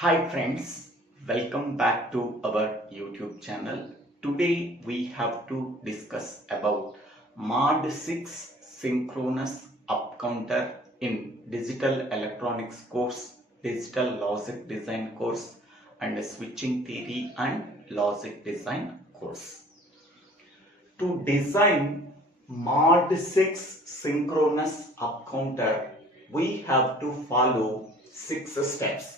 Hi friends, welcome back to our YouTube channel. Today we have to discuss about Mod 6 Synchronous Up Counter in Digital Electronics course, Digital Logic Design course and Switching Theory and Logic Design course. To design Mod 6 Synchronous Up Counter, we have to follow 6 steps.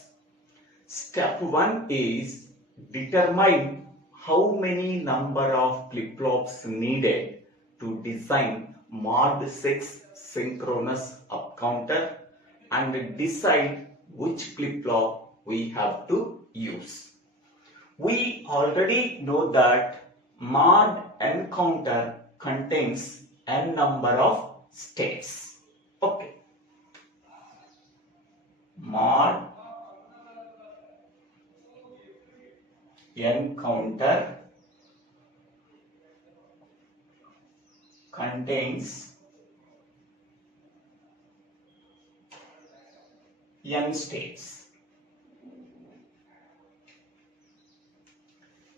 Step 1 is determine how many number of flip-flops needed to design Mod 6 Synchronous Up Counter and decide which flip-flop we have to use. We already know that Mod N counter contains n number of states. Okay. Mod N counter contains n states.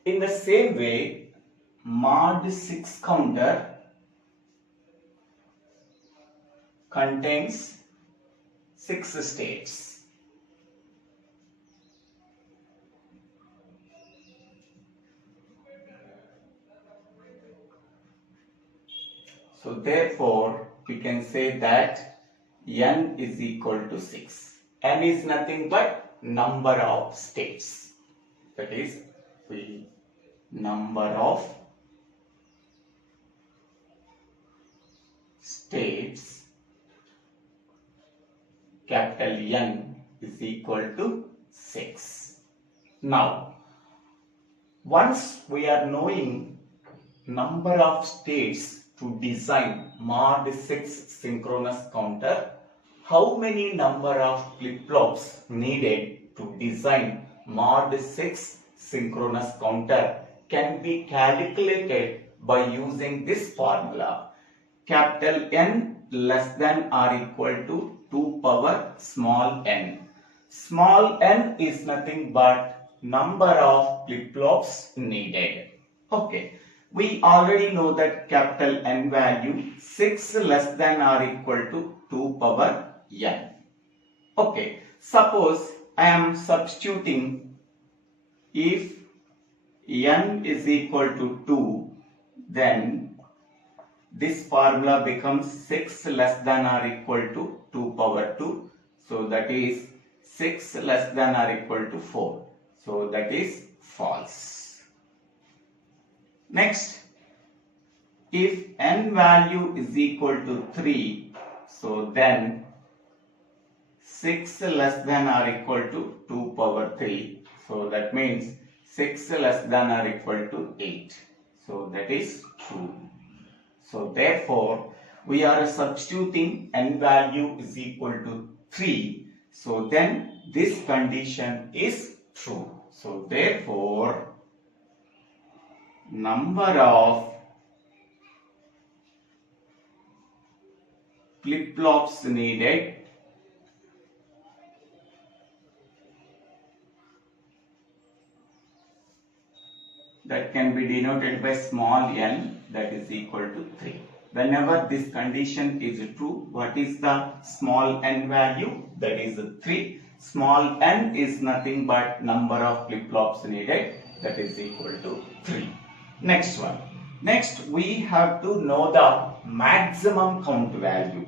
In the same way, Mod 6 counter contains 6 states. So therefore, we can say that n is equal to 6. N is nothing but number of states. That is the number of states, capital N is equal to 6. Now, once we are knowing number of states to design Mod 6 Synchronous Counter, how many number of flip-flops needed to design Mod 6 Synchronous Counter can be calculated by using this formula. Capital N less than or equal to 2 power small n. Small n is nothing but number of flip-flops needed. Okay. We already know that capital N value 6 less than or equal to 2 power n. Okay, suppose I am substituting if n is equal to 2, then this formula becomes 6 less than or equal to 2 power 2. So that is 6 less than or equal to 4. So that is false. Next, if n value is equal to 3, so then 6 less than or equal to 2 power 3. So that means 6 less than or equal to 8. So that is true. So therefore, we are substituting n value is equal to 3. So then this condition is true. So therefore, number of flip-flops needed that can be denoted by small n, that is equal to 3. Whenever this condition is true, what is the small n value? That is 3. Small n is nothing but number of flip-flops needed, that is equal to 3. Next one. Next, we have to know the maximum count value.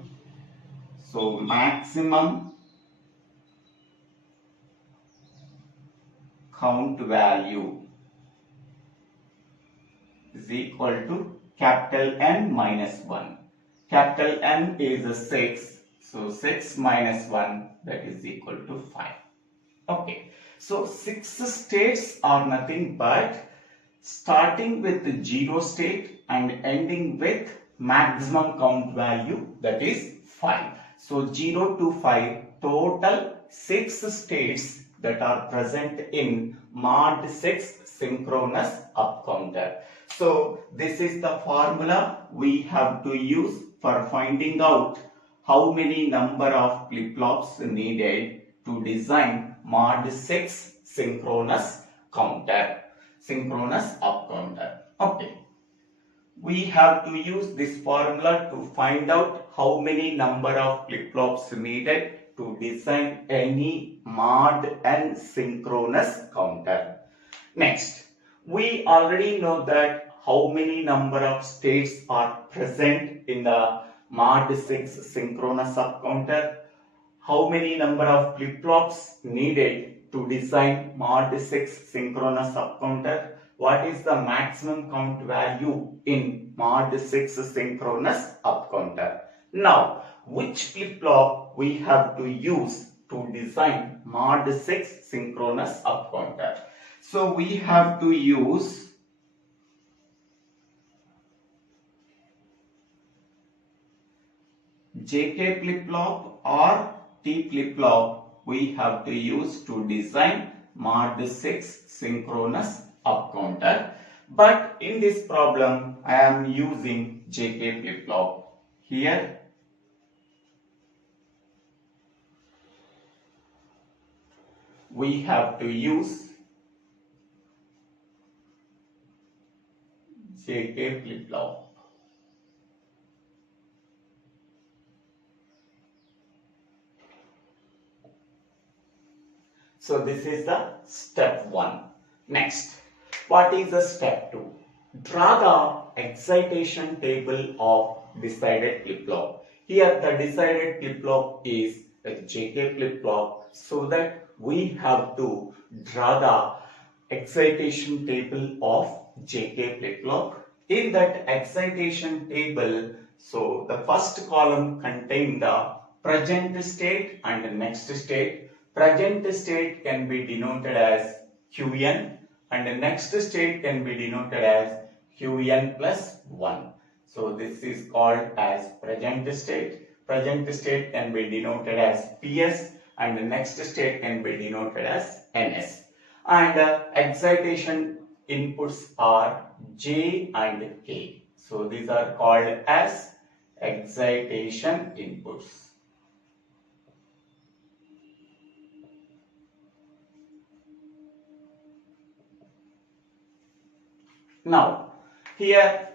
So, maximum count value is equal to capital N minus 1. Capital N is 6. So, 6 minus 1, that is equal to 5. Okay. So, 6 states are nothing but starting with 0 state and ending with maximum count value, that is 5. So 0 to 5, total 6 states that are present in Mod 6 Synchronous Up Counter. So this is the formula we have to use for finding out how many number of flip-flops needed to design mod 6 synchronous counter, synchronous up counter. Okay. We have to use this formula to find out how many number of flip-flops needed to design any mod and synchronous counter. Next, we already know that how many number of states are present in the mod 6 synchronous up counter, how many number of flip-flops needed to design mod 6 synchronous up counter, what is the maximum count value in mod 6 synchronous up counter. Now, which flip-flop we have to use to design mod 6 synchronous up counter? So we have to use JK flip-flop or T flip-flop we have to use to design mod 6 synchronous up counter. But in this problem I am using JK flip-flop. Here we have to use JK flip-flop. So this is the step 1. Next, what is the step 2? Draw the excitation table of decided flip-flop. Here the decided flip-flop is a JK flip-flop, so that we have to draw the excitation table of JK flip-flop. In that excitation table, so the first column contains the present state and the next state. Present state can be denoted as Qn and the next state can be denoted as Qn plus 1. So this is called as present state. Present state can be denoted as Ps and the next state can be denoted as Ns. And excitation inputs are J and K. So these are called as excitation inputs. Now, here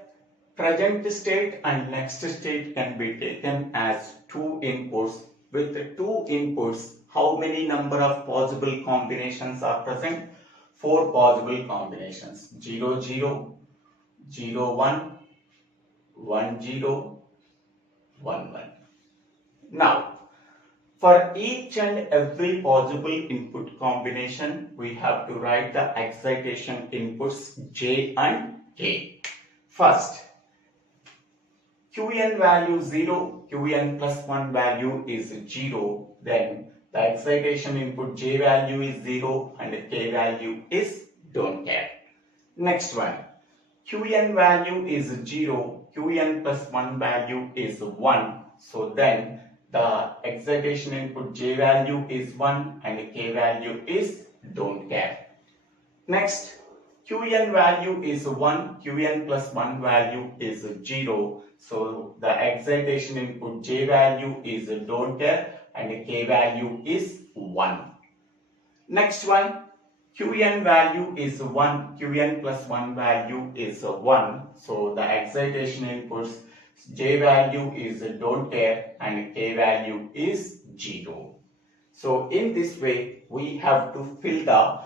present state and next state can be taken as two inputs. With the two inputs, how many number of possible combinations are present? 4 possible combinations. 0, 0, 0, 1, 1, 0, 1, 1. Now, for each and every possible input combination, we have to write the excitation inputs J and K. First, Qn value 0, Qn plus 1 value is 0. Then the excitation input J value is 0 and K value is don't care. Next one, Qn value is 0, Qn plus 1 value is 1. So then the excitation input J value is 1 and K value is don't care. Next, Qn value is 1, Qn plus 1 value is 0. So the excitation input J value is don't care and K value is 1. Next one, Qn value is 1, Qn plus 1 value is 1. So the excitation inputs J value is don't care and K value is 0. So in this way we have to fill the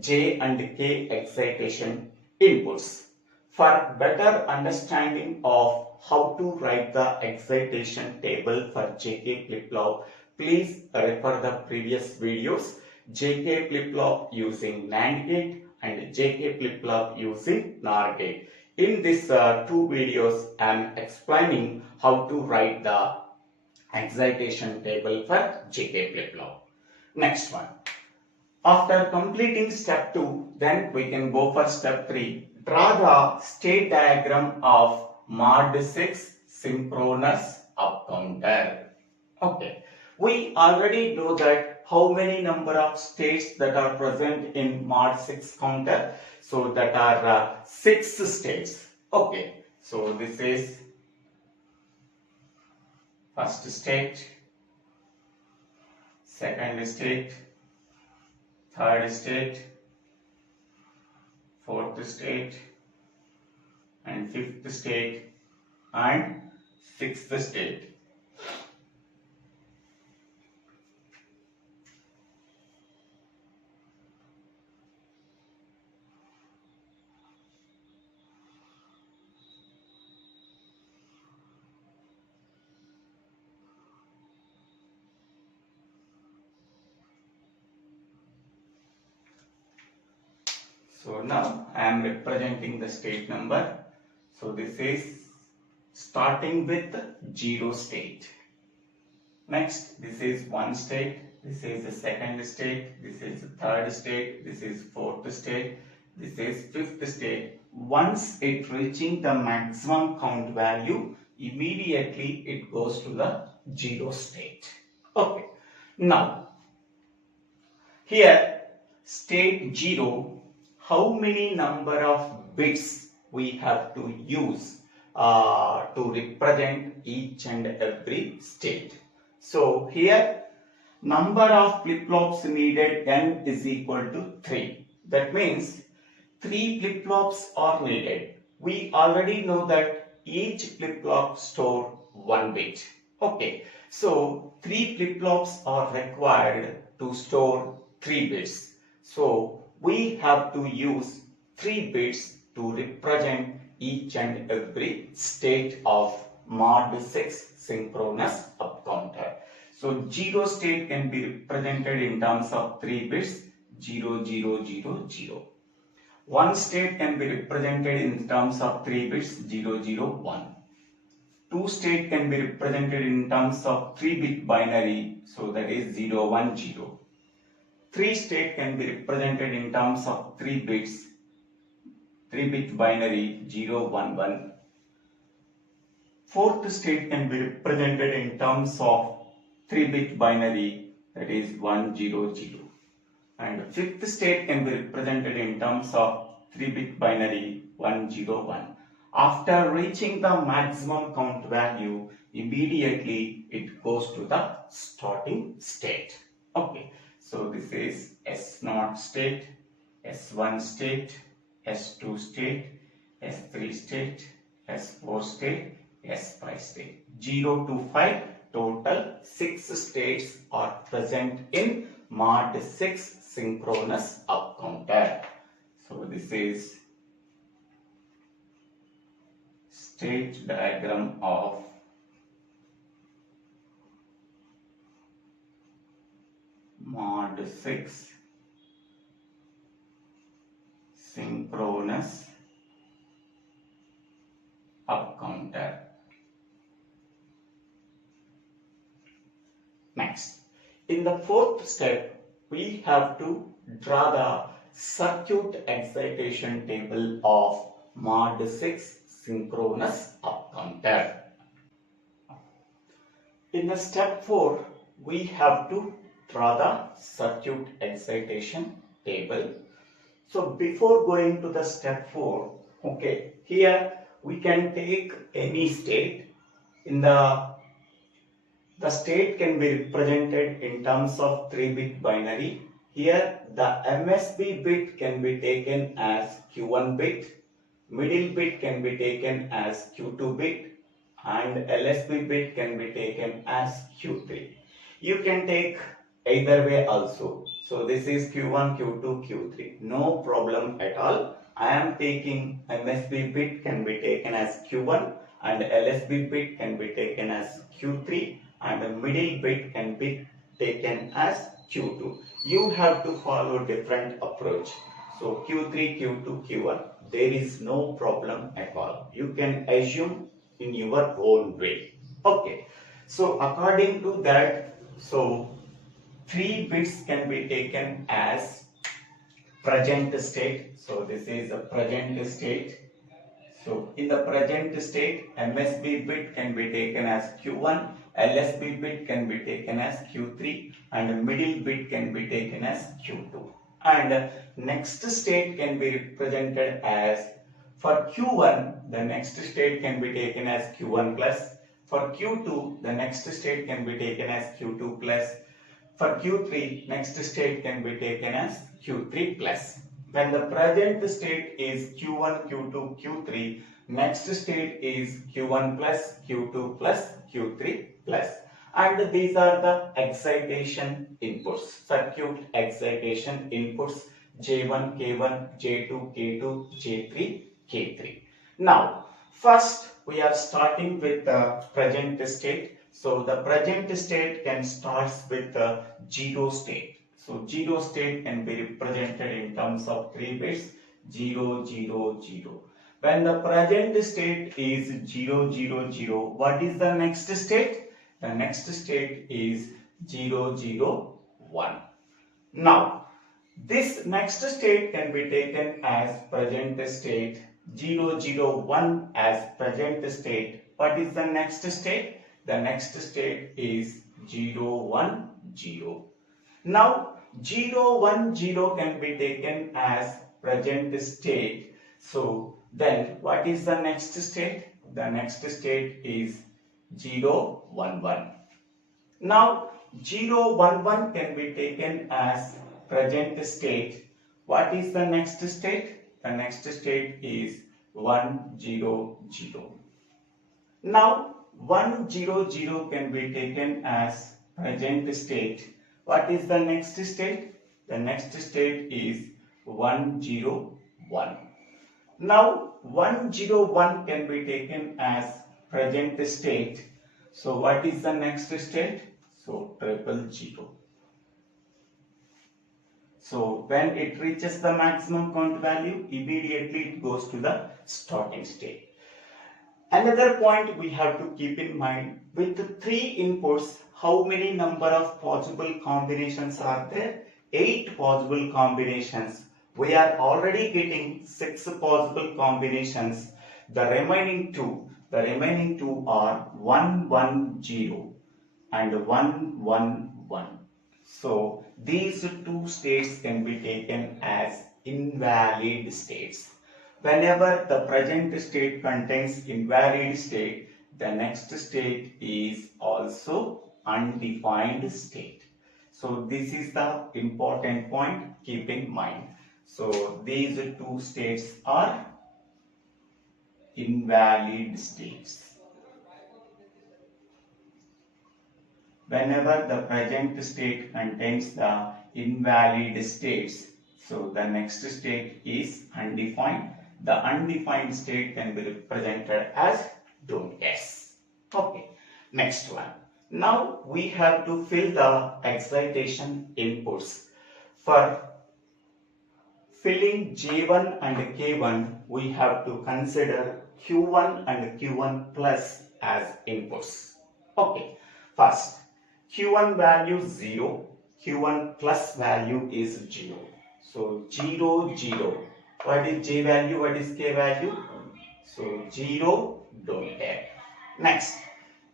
J and K excitation inputs. For better understanding of how to write the excitation table for JK flip-flop, please refer the previous videos. JK flip-flop using NAND gate and JK flip-flop using NOR gate. In these two videos, I am explaining how to write the excitation table for JK flip-flop. Next one. After completing step 2, then we can go for step 3. Draw the state diagram of mod 6 synchronous up counter. Okay. We already know that how many number of states that are present in mod 6 counter. So that are 6 states. Okay. So this is first state, second state, third state, fourth state, and fifth state, and sixth state. So now I am representing the state number. So this is starting with 0 state. Next, this is one state, this is the second state, this is the third state, this is fourth state, this is fifth state. Once it reaching the maximum count value, immediately it goes to the 0 state. Okay. Now, here state 0, how many number of bits we have to use to represent each and every state. So here number of flip-flops needed n is equal to 3. That means 3 flip-flops are needed. We already know that each flip-flop store 1 bit. Okay, so 3 flip-flops are required to store 3 bits. So we have to use 3 bits to represent each and every state of mod 6 synchronous up counter. So 0 state can be represented in terms of 3 bits, 0, 0, 0, 0. 1 state can be represented in terms of 3 bits, 0, 0, 1. 2 state can be represented in terms of 3-bit binary, so that is 0, 1, 0. 3 state can be represented in terms of 3 bits, 3-bit binary 0, 1, 1. 4th state can be represented in terms of 3-bit binary, that is 1, 0, 0. And 5th state can be represented in terms of 3-bit binary 1, 0, 1. After reaching the maximum count value, immediately it goes to the starting state. Okay. So this is S0 state, S1 state, S2 state, S3 state, S4 state, S5 state. 0 to 5, total 6 states are present in mod 6 synchronous up counter. So this is state diagram of mod 6 synchronous up counter. Next, in the 4th step, we have to draw the circuit excitation table of mod 6 synchronous up counter. In the step 4, we have to draw the circuit excitation table. So before going to the step 4, okay, here we can take any state. In the state can be represented in terms of 3-bit binary. Here the MSB bit can be taken as Q1 bit, middle bit can be taken as Q2 bit, and LSB bit can be taken as Q3. You can take either way also. So this is Q1, Q2, Q3. No problem at all. I am taking MSB bit can be taken as Q1 and LSB bit can be taken as Q3 and the middle bit can be taken as Q2. You have to follow different approach. So Q3, Q2, Q1. There is no problem at all. You can assume in your own way. Okay. So according to that, so 3 bits can be taken as present state. So this is a present state. So in the present state, MSB bit can be taken as Q1, LSB bit can be taken as Q3 and middle bit can be taken as Q2. And next state can be represented as, for Q1, the next state can be taken as Q1 plus. For Q2, the next state can be taken as Q2 plus. For Q3, next state can be taken as Q3 plus. When the present state is Q1, Q2, Q3, next state is Q1 plus, Q2 plus, Q3 plus. And these are the excitation inputs, circuit excitation inputs J1, K1, J2, K2, J3, K3. Now, first we are starting with the present state. So the present state can start with the 0 state. So 0 state can be represented in terms of 3 bits 0, 0, 0. When the present state is 0, 0, 0, what is the next state? The next state is 0, 0, 1. Now, this next state can be taken as present state, 0, 0, 1 as present state. What is the next state? The next state is 0, 1, 0. Now, 0, 1, 0 can be taken as present state. So, then what is the next state? The next state is 0, 1, 1. Now, 0, 1, 1 can be taken as present state. What is the next state? The next state is 1, 0, 0. Now, 1, 0, 0 can be taken as present state. What is the next state? The next state is 1, 0, 1. Now, 1, 0, 1 can be taken as present state. So, what is the next state? So, 0, 0. So, when it reaches the maximum count value, immediately it goes to the starting state. Another point we have to keep in mind, with 3 inputs, how many number of possible combinations are there? 8 possible combinations. We are already getting 6 possible combinations. The remaining two are 1, 1, 0 and 1, 1, 1. So these 2 states can be taken as invalid states. Whenever the present state contains invalid state, the next state is also undefined state. So this is the important point, keep in mind. So these 2 states are invalid states. Whenever the present state contains the invalid states, so the next state is undefined. The undefined state can be represented as don't guess. Okay, next one. Now we have to fill the excitation inputs. For filling J1 and K1, we have to consider Q1 and Q1 plus as inputs. Okay, first Q1 value 0, Q1 plus value is 0. So 0, 0. What is J value? What is K value? So 0, don't care. Next,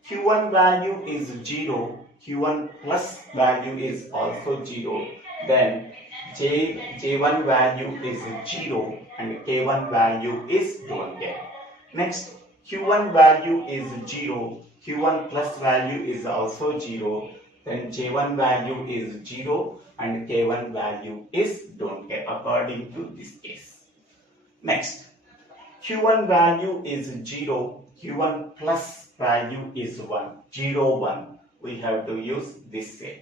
Q1 value is 0, Q1 plus value is also 0. Then J1 value is 0 and K1 value is don't care. Next, Q1 value is 0, Q1 plus value is also 0. Then J1 value is 0 and K1 value is don't care according to this case. Next, Q1 value is 0, Q1 plus value is 1, 0, 1. We have to use this same.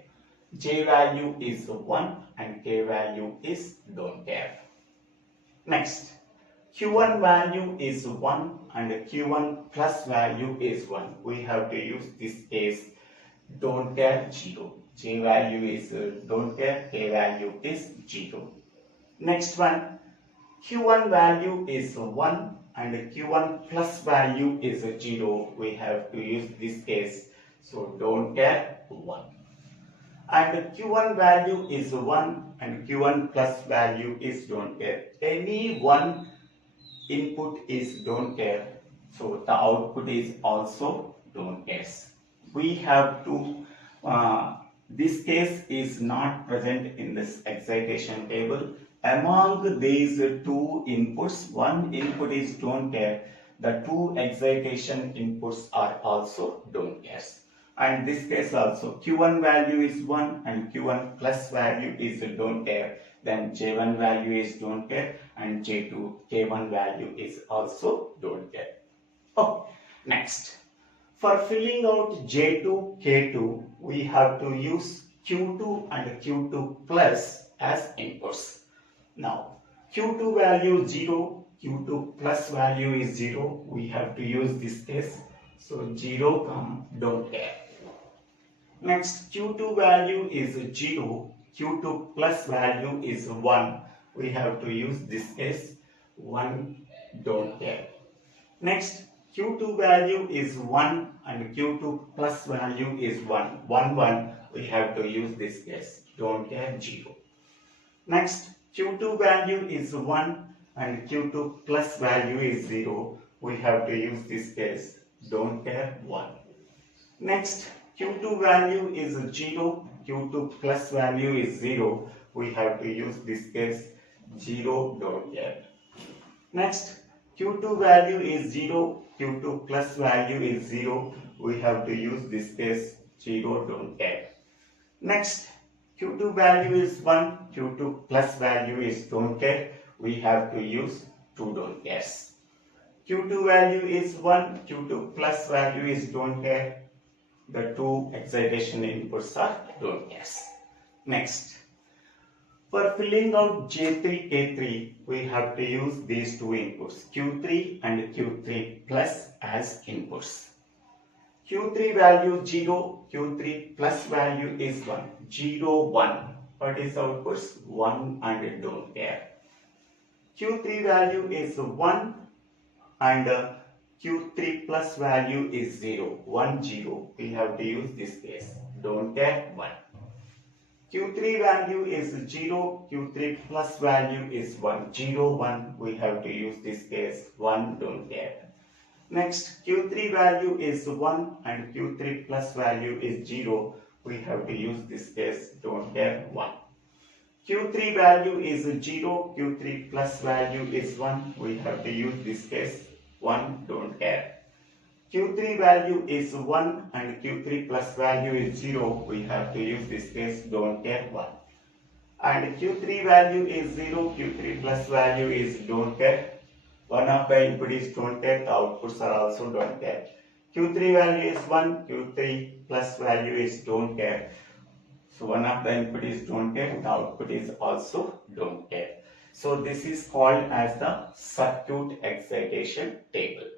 J value is 1 and K value is don't care. Next, Q1 value is 1 and Q1 plus value is 1. We have to use this case don't care 0. J value is don't care, K value is 0. Next one, Q1 value is 1 and Q1 plus value is 0. We have to use this case. So don't care 1. And Q1 value is 1 and Q1 plus value is don't care. Any one input is don't care. So the output is also don't care. We have to, this case is not present in this excitation table. Among these 2 inputs, one input is don't care. The 2 excitation inputs are also don't care. And this case also Q1 value is 1 and Q1 plus value is don't care. Then J1 value is don't care and J2 K1 value is also don't care. Okay, next. For filling out J2 K2 we have to use Q2 and Q2 plus as inputs. Now Q2 value 0, Q2 plus value is 0. We have to use this case. So 0, don't care. Next Q2 value is 0, Q2 plus value is 1. We have to use this case 1, don't care. Next Q2 value is 1 and Q2 plus value is 1. 1, 1. We have to use this case don't care 0. Next Q2 value is 1 and Q2 plus value is 0. We have to use this case don't care 1. Next Q2 value is 0, Q2 plus value is 0. We have to use this case 0, don't care. Next Q2 value is 0, Q2 plus value is 0. We have to use this case 0, don't care. Next Q2 value is 1, Q2 plus value is don't care. We have to use 2 don't cares. Q2 value is 1, Q2 plus value is don't care. The 2 excitation inputs are don't cares. Next, for filling out J3 K3 we have to use these 2 inputs Q3 and Q3 plus as inputs. Q3 value 0, Q3 plus value is 1, 0, 1. What is outputs? 1 and don't care. Q3 value is 1 and Q3 plus value is 0, 1, 0. We have to use this case. Don't care 1. Q3 value is 0, Q3 plus value is 1, 0, 1. We have to use this case 1, don't care. Next Q3 value is 1 and Q3 plus value is 0. We have to use this case don't care 1. Q3 value is 0, Q3 plus value is 1. We have to use this case 1, don't care. Q3 value is 1 and Q3 plus value is 0. We have to use this case don't care 1. And Q3 value is 0, Q3 plus value is don't care. One of the input is don't care, the outputs are also don't care. Q3 value is 1, Q3 plus value is don't care. So one of the input is don't care, the output is also don't care. So this is called as the circuit excitation table.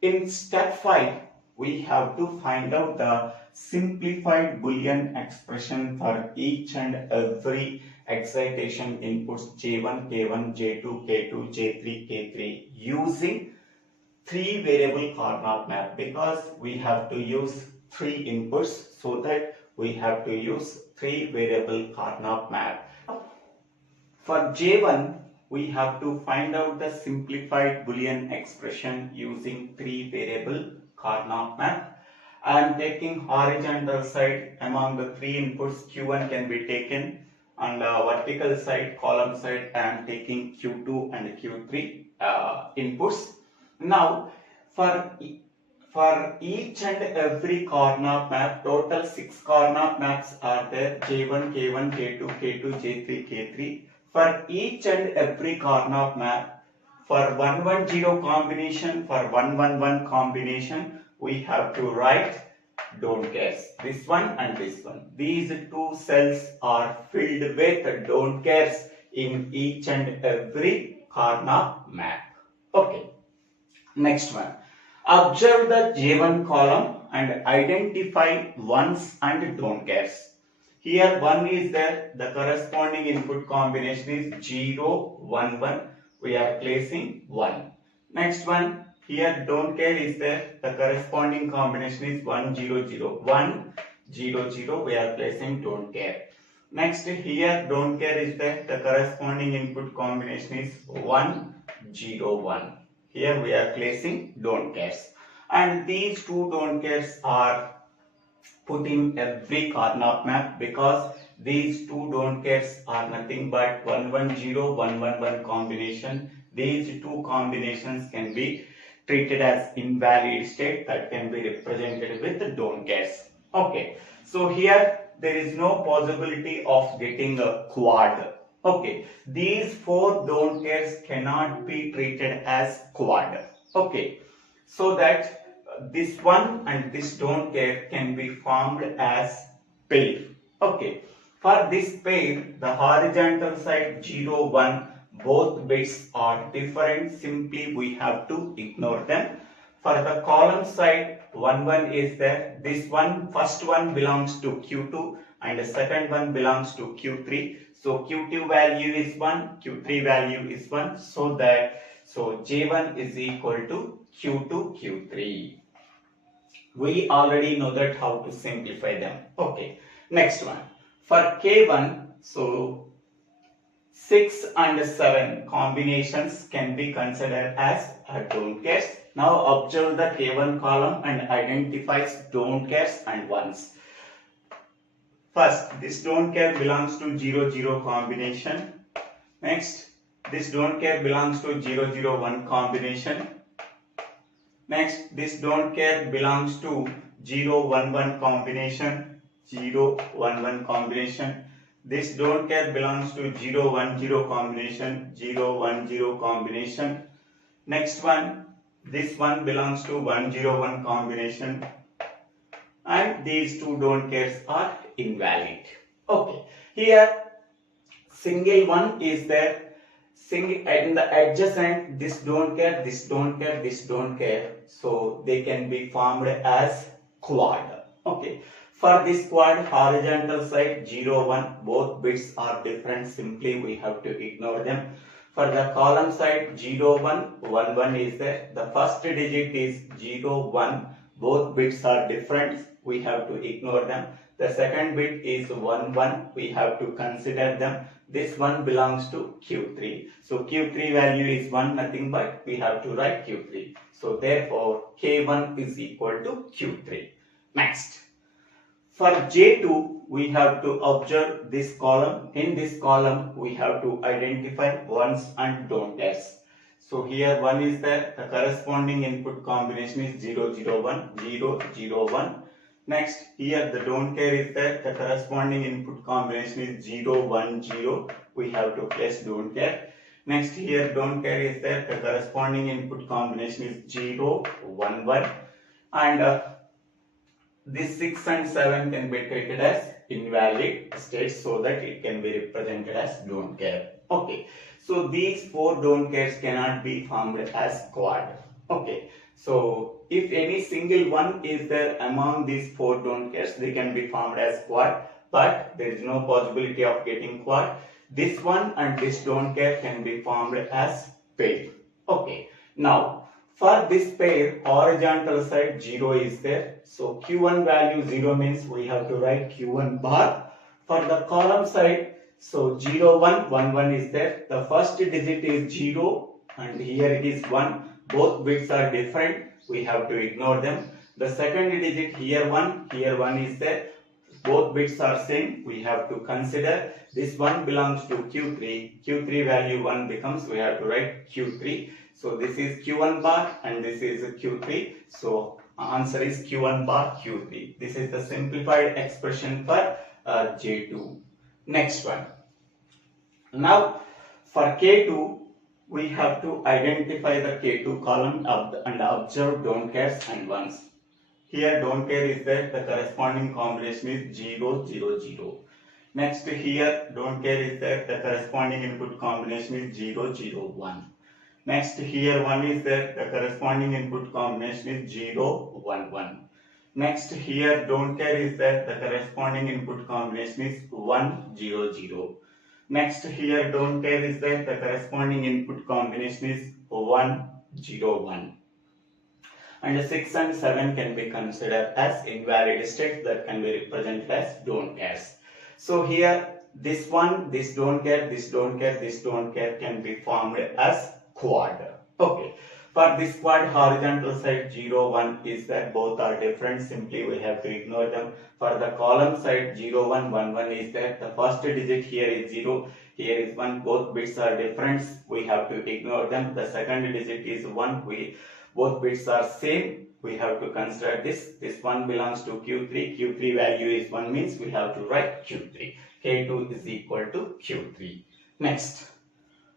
In step 5, we have to find out the simplified Boolean expression for each and every excitation inputs J1, K1, J2, K2, J3, K3 using 3 variable Carnot map, because we have to use 3 inputs, so that we have to use 3 variable Carnot map. For J1, we have to find out the simplified Boolean expression using 3 variable Carnot map. I am taking horizontal side among the 3 inputs. Q1 can be taken. On the vertical side, column side, I am taking Q2 and Q3 inputs. Now, for each and every Carnot map, total 6 Carnot maps are there. J1, K1, J2, K2, J3, K3. For each and every Carnot map, for 110 combination, for 111 combination, we have to write don't cares. This one and this one. These 2 cells are filled with don't cares in each and every Carnot map. Okay. Next one. Observe the J1 column and identify ones and don't cares. Here 1 is there, the corresponding input combination is 0, 1, 1. We are placing 1. Next one, here don't care is there, the corresponding combination is 1, 0, 0. 1, 0, 0. We are placing don't care. Next, here don't care is there, the corresponding input combination is 1, 0, 1. Here we are placing don't cares. And these 2 don't cares are put in every Carnot map, because these 2 don't cares are nothing but 110, 111 combination. These 2 combinations can be treated as invalid state, that can be represented with the don't cares. Okay, so here there is no possibility of getting a quad. Okay, these four don't cares cannot be treated as quad. Okay, so that this one and this don't care can be formed as pair. Okay, for this pair, the horizontal side 0, 1, both bits are different. Simply we have to ignore them. For the column side, 1, 1 is there. This one, first one belongs to Q2 and the second one belongs to Q3. So Q2 value is 1, Q3 value is 1. So J1 is equal to Q2, Q3. We already know that how to simplify them. Okay, next one. For K1, so 6 and 7 combinations can be considered as don't cares. Now observe the K1 column and identifies don't cares and ones. First, this don't care belongs to 0, 0 combination. Next, this don't care belongs to 0, 0, 1 combination. Next, this don't care belongs to 0, 1, 1 combination. 0, 1, 1 combination. This don't care belongs to 0, 1, 0 combination. 0, 1, 0 combination. Next one, this one belongs to 1, 0, 1 combination. And these two don't cares are invalid. Okay, here single one is there. Single in the adjacent, this don't care, this don't care, this don't care. So they can be formed as quad. Okay. For this quad, horizontal side 0, 1, both bits are different. Simply we have to ignore them. For the column side 0, 1, 1, 1 is there. The first digit is 0, 1. Both bits are different. We have to ignore them. The second bit is 1, 1. We have to consider them. This one belongs to Q3. So Q3 value is 1, nothing but we have to write Q3. So therefore K1 is equal to Q3. Next. For J2, we have to observe this column. In this column, we have to identify ones and don't cares. So here 1 is there. The corresponding input combination is 0, 0, 1, 0, 0, 1. Next, here the don't care is there. The corresponding input combination is 0, 1, 0. We have to place don't care. Next, here don't care is there. The corresponding input combination is 0, 1, 1. And this 6 and 7 can be treated as invalid states so that it can be represented as don't care. Okay, so these four don't cares cannot be formed as quad. Okay, so if any single one is there among these four don't cares, they can be formed as quad, but there is no possibility of getting quad. This one and this don't care can be formed as pair. Okay, now for this pair, horizontal side 0 is there. So Q1 value 0 means we have to write Q1 bar. For the column side, so 0, 1, 1, 1 is there. The first digit is 0 and here it is 1. Both bits are different. We have to ignore them. The second digit here 1 is there. Both bits are same. We have to consider. This one belongs to Q3. Q3 value 1 becomes, we have to write Q3. So this is Q1 bar and this is Q3. So answer is Q1 bar Q3. This is the simplified expression for J2. Next one. Now for K2, we have to identify the K2 column and observe don't cares and ones. Here don't care is there. The corresponding combination is 0, 0, 0. Next here don't care is there. The corresponding input combination is 0, 0, 1. Next here 1 is there. The corresponding input combination is 0, 1, 1. Next here don't care is there. The corresponding input combination is 1, 0, 0. Next here don't care is there. The corresponding input combination is 1, 0, 1. And 6 and 7 can be considered as invalid states that can be represented as don't cares. So here this one, this don't care, this don't care, this don't care can be formed as quad. Okay, for this quad, horizontal side 0, 1 is that both are different. Simply we have to ignore them. For the column side 0, 1, 1, 1 is that the first digit here is 0, here is 1. Both bits are different. We have to ignore them. The second digit is 1. Both bits are same. we have to consider this. This one belongs to Q3. Q3 value is 1 means we have to write Q3. K2 is equal to Q3. Next,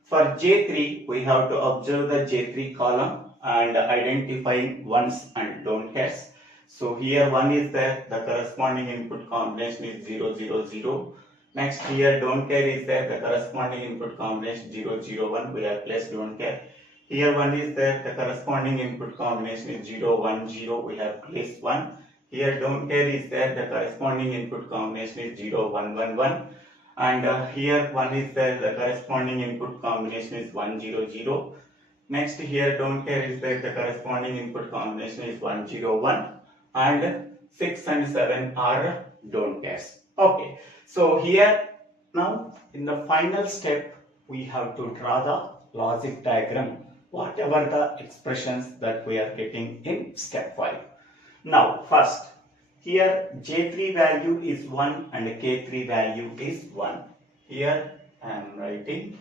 for J3, we have to observe the J3 column and identifying ones and don't cares. So here 1 is there, the corresponding input combination is 0, 0, 0. Next here don't care is there, the corresponding input combination 0, 0, 1, we have placed don't care. Here 1 is there, the corresponding input combination is 0, 1, 0, we have placed 1. Here don't care is there, the corresponding input combination is 0, 1, 1, 1. And here 1 is there, the corresponding input combination is 1, 0, 0. Next here don't care is there, the corresponding input combination is 1, 0, 1. And 6 and 7 are don't cares. Okay, so here now in the final step we have to draw the logic diagram, whatever the expressions that we are getting in step 5. Now first, here J3 value is 1 and K3 value is 1. Here I am writing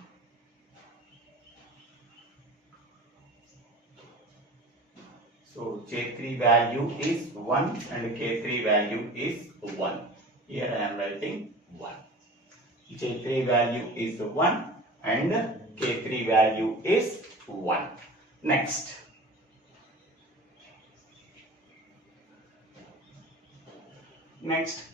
so J3 value is 1 and K3 value is 1. Here I am writing 1. J3 value is 1 and K3 value is 1. Next,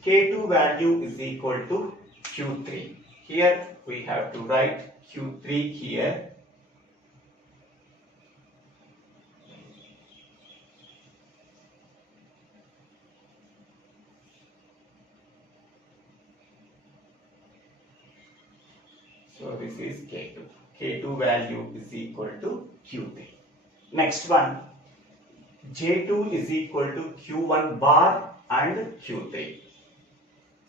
K2 value is equal to Q3. Here we have to write Q3 here. So this is K2. K2 value is equal to Q3. Next one, J2 is equal to Q1 bar and Q3.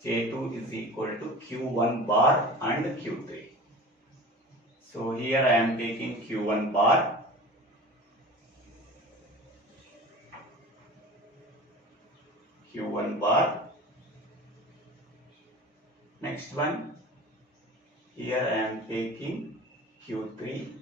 J2 is equal to Q1 bar and Q3. So here I am taking Q1 bar. Q1 bar. Next one, here I am taking Q3.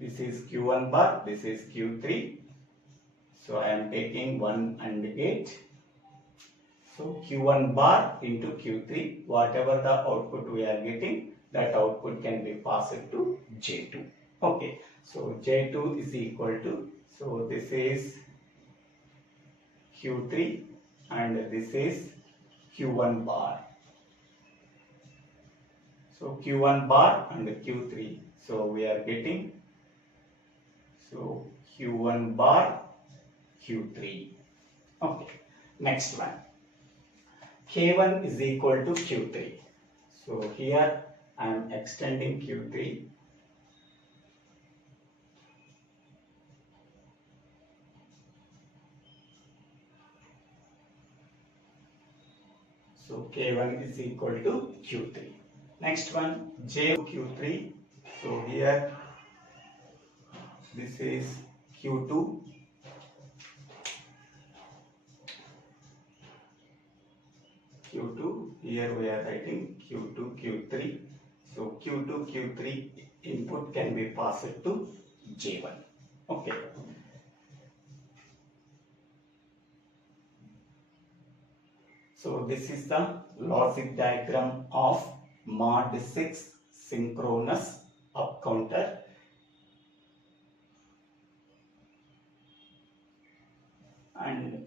This is Q1 bar, this is Q3. So I am taking 1 and 8. So Q1 bar into Q3, whatever the output we are getting, that output can be passed to J2. Okay, so J2 is equal to, so this is Q3 and this is Q1 bar. So Q1 bar and Q3, so we are getting, so Q1 bar, Q3. Okay, next one, K1 is equal to Q3. So here I am extending Q3. So K1 is equal to Q3. Next one, J Q3. So here this is Q2. Q2, here we are writing Q2, Q3. So Q2, Q3 input can be passed to J1. Okay. So this is the logic diagram of mod 6 synchronous up counter. And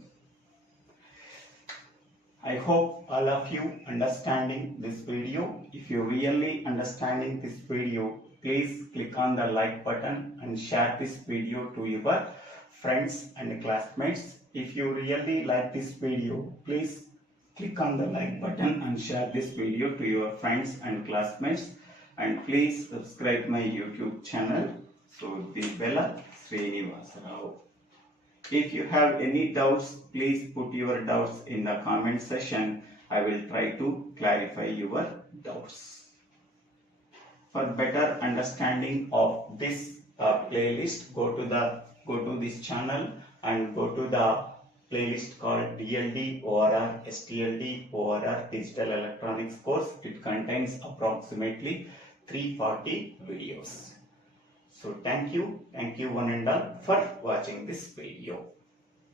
I hope all of you understanding this video. If you really understanding this video, please click on the like button and share this video to your friends and classmates. If you really like this video, please click on the like button and share this video to your friends and classmates. And please subscribe my YouTube channel. So Divella Srinivasarao. If you have any doubts, please put your doubts in the comment section. I will try to clarify your doubts. For better understanding of this playlist, go to this channel and go to the playlist called DLD, ORR, STLD, ORR Digital Electronics course. It contains approximately 340 videos. So thank you one and all for watching this video.